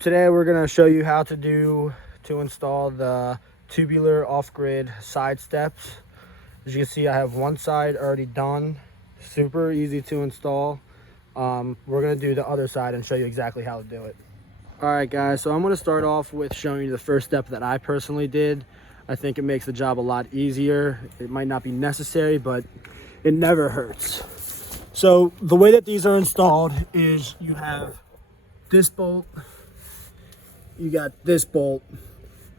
Today we're going to show you how to install the tubular off-grid side steps. As you can see, I have one side already done. Super easy to install. We're going to do the other side and show you exactly how to do it. Alright guys, so I'm going to start off with showing you the first step that I personally did. I think it makes the job a lot easier. It might not be necessary, but it never hurts. So the way that these are installed is you have this bolt, you got this bolt,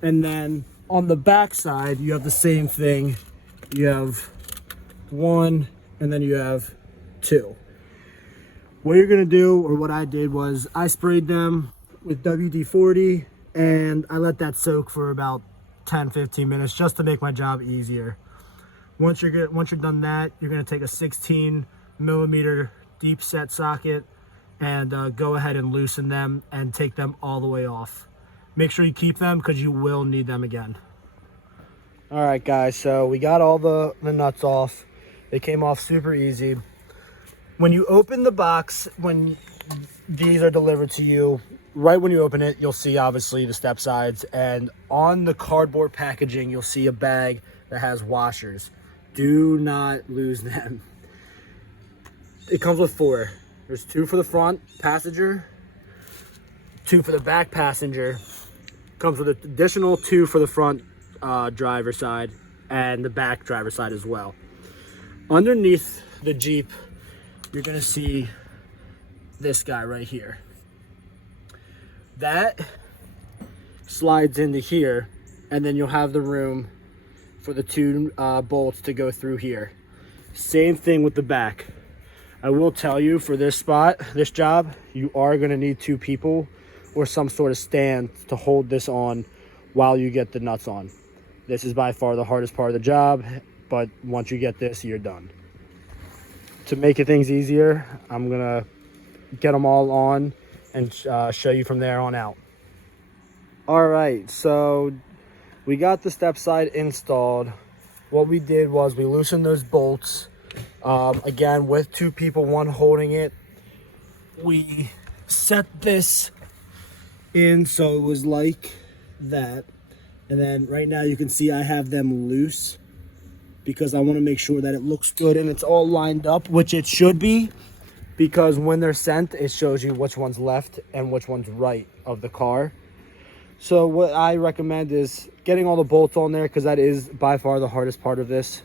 and then on the back side you have the same thing. You have one and then you have two. What you're gonna do, or what I did, was I sprayed them with WD-40 and I let that soak for about 10-15 minutes just to make my job easier. Once you're done that, you're gonna take a 16mm deep set socket and go ahead and loosen them and take them all the way off. Make sure you keep them because you will need them again. All right guys, so we got all the nuts off. They came off super easy. When you open the box, when these are delivered to you, right when you open it, you'll see obviously the step sides, and on the cardboard packaging, you'll see a bag that has washers. Do not lose them. It comes with 4. There's 2 for the front passenger, 2 for the back passenger. Comes with an additional 2 for the front driver side and the back driver side as well. Underneath the Jeep, you're gonna see this guy right here. That slides into here, and then you'll have the room for the 2 bolts to go through here. Same thing with the back. I will tell you, for this spot, this job, you are gonna need 2 people or some sort of stand to hold this on while you get the nuts on. This is by far the hardest part of the job, but once you get this, you're done. To make things easier, I'm gonna get them all on and show you from there on out. All right, so we got the step side installed. What we did was we loosened those bolts, again with 2 people, one holding it. We set this in so it was like that, and then right now you can see I have them loose because I want to make sure that it looks good and it's all lined up, which it should be, because when they're sent, it shows you which one's left and which one's right of the car. So what I recommend is getting all the bolts on there, because that is by far the hardest part of this,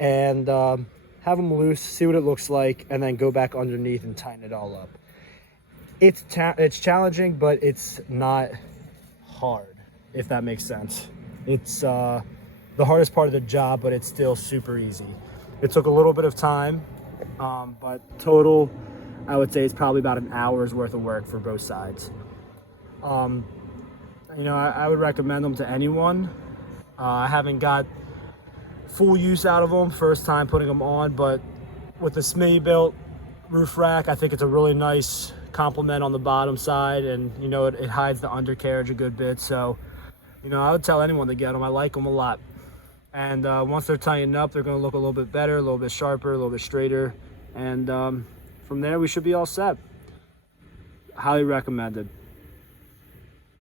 and have them loose, see what it looks like, and then go back underneath and tighten it all up. It's challenging, but it's not hard, if that makes sense. It's the hardest part of the job, but it's still super easy. It took a little bit of time, but total, I would say it's probably about an hour's worth of work for both sides. You know, I would recommend them to anyone. I haven't got full use out of them, first time putting them on, but with the Smittybilt roof rack, I think it's a really nice complement on the bottom side, and you know, it hides the undercarriage a good bit. So, you know, I would tell anyone to get them. I like them a lot. And once they're tightened up, they're going to look a little bit better, a little bit sharper, a little bit straighter, and from there we should be all set. Highly recommended.